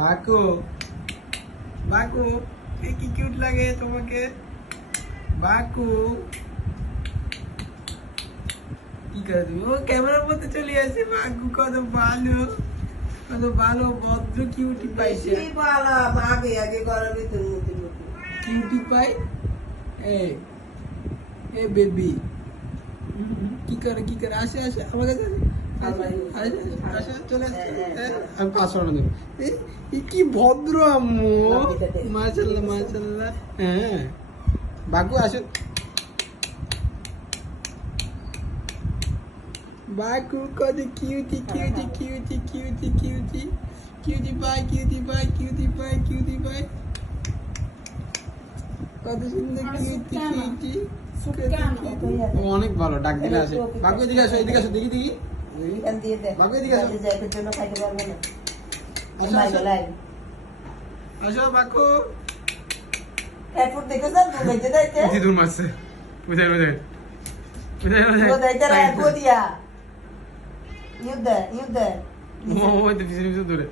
Baku Baku কি cute লাগে তোমাকে বাকু কি করে তুমি ও ক্যামেরার মধ্যে চলে আসে বাকু কত ভালো ভদ্র কিউটি পাইছে কিউটি পাই এ বেবি কি করে আসে আমার কাছে আসে চলে আমি পাসওয়ার্ড দেবো কি ভদ্র আম্মু মাশাআল্লাহ হ্যাঁ বাকু আসো বাকু কত কিউটি বাই কত সুন্দর কিউটি অনেক ভালো ডাক দিলে আসে বাকু এদিকে আসো দেখি বাকু এদিকে আসো আসো বাকু দূর মারছে বুঝাই ও পিছনে দূরে